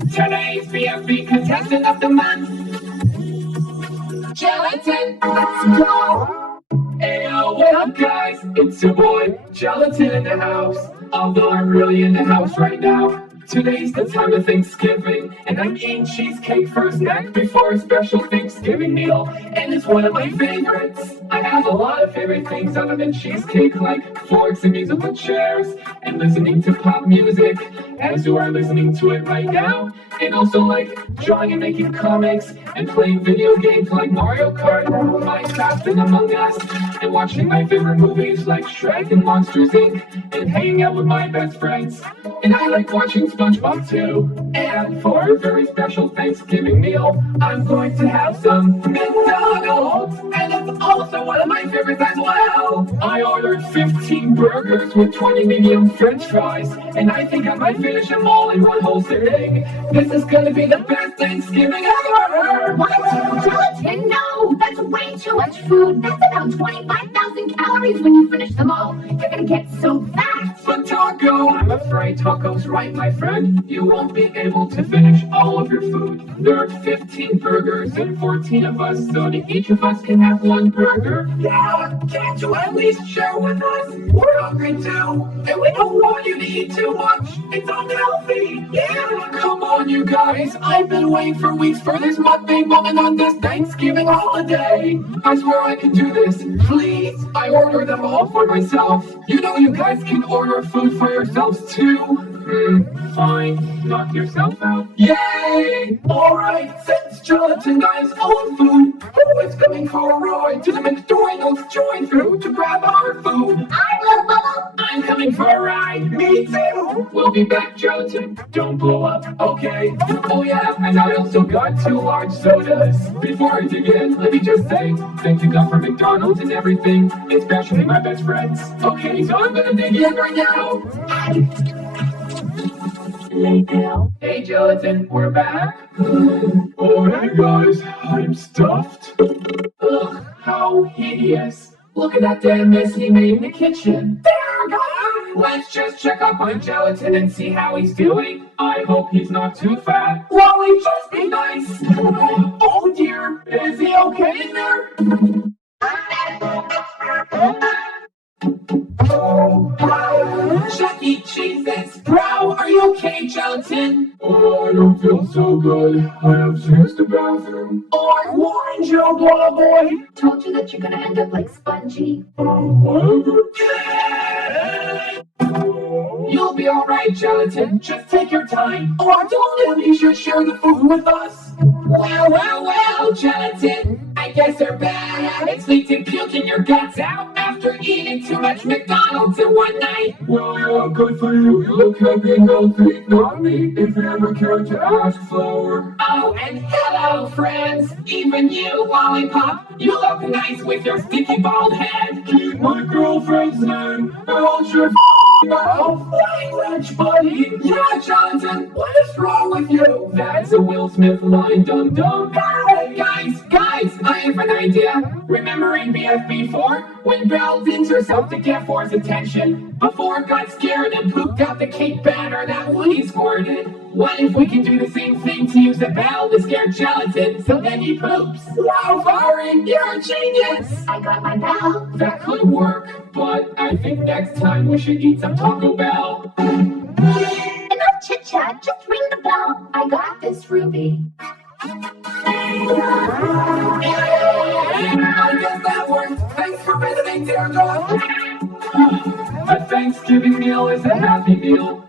Today's BFB contestant of the month, Gelatin. Let's go! Hey, yo, what up, guys? It's your boy, Gelatin in the house. Although I'm really in the house right now. Today's the time of Thanksgiving, and I'm eating cheesecake for a snack before a special Thanksgiving meal, and it's one of my favorites. I have a lot of favorite things other than cheesecake, like forks and musical chairs, and listening to pop music, as you are listening to it right now, and also like drawing and making comics, and playing video games like Mario Kart, Minecraft, and Among Us, and watching my favorite movies like Shrek and Monsters Inc., and hanging out with my best friends. And I like watching SpongeBob too. And for a very special Thanksgiving meal, I'm going to have some McDonald's. And it's also one of my favorites as well. I ordered 15 burgers with 20 medium French fries, and I think I might finish them all in one whole sitting. This is gonna be the best Thanksgiving ever! Gelatin, no! That's way too much food! That's about 25,000 calories when you finish them all! You're gonna get so fat! But Taco, I'm afraid Taco's right, my friend. You won't be able to finish all of your food. There are 15 burgers and 14 of us, so that each of us can have one burger. Yeah, can't you at least share with us? We're hungry too, and we don't want you to eat too much. It's unhealthy. Yeah, come on, you guys. I've been waiting for weeks for this mukbang moment on this Thanksgiving holiday. I swear I can do this. Please, I order them all for myself. You know you guys can order food for yourselves too. Fine, knock yourself out. Yay! Alright, since Gelatin guys own food, who is coming for a ride to the McDonald's drive-thru to grab our food? I love Bubble! I'm coming for a ride. Me too. We'll be back, Gelatin. Don't blow up, okay? Oh yeah, and I also got 2 large sodas. Before I dig in, let me just say thank you God for McDonald's and everything, especially my best friends. Okay, so I'm gonna dig in right now. Hey Gelatin, we're back. Oh hey guys, I'm stuffed. Ugh, how hideous. Look at that damn mess he made in the kitchen. There, guys! Let's just check up on Gelatin and see how he's doing. I hope he's not too fat. Wally, just be nice. Oh dear, is he okay in there? Chuck E. Cheese's. Bro, are you okay, Gelatin? Oh, I don't feel so good. I have to use the bathroom. Oh, I warned you, blah boy. Told you that you're gonna end up like Spongy. Whatever. You'll be alright, Gelatin. Just take your time. Oh, I told him he should share the food with us. Well, Gelatin. I guess our bad habits lead to puking your guts out after eating too much McDonald's in one night. Well, yeah, good for you. You look happy and healthy. Not me, if you ever care to ask, Flower. Oh, and hello, friends. Even you, Lollipop. You look nice with your sticky bald head. Keep my girlfriend's name out your mouth. Language, buddy. Yeah, Jonathan, what is wrong with you? That's a Will Smith line, dum-dum. Hey, guys, I have an idea. Remember in BFB 4, when Belle dins herself to get For's attention, before it got scared and pooped out the cake batter that Woody squirted? What if we can do the same thing to use a bell to scare Gelatin so then he poops? Wow, Vari, you're a genius! I got my bell. That could work, but I think next time we should eat some Taco Bell. Enough chit-chat, just ring the bell. I got this, Ruby. I guess that worked. Thanks for visiting, dear dog. A Thanksgiving meal is a happy meal.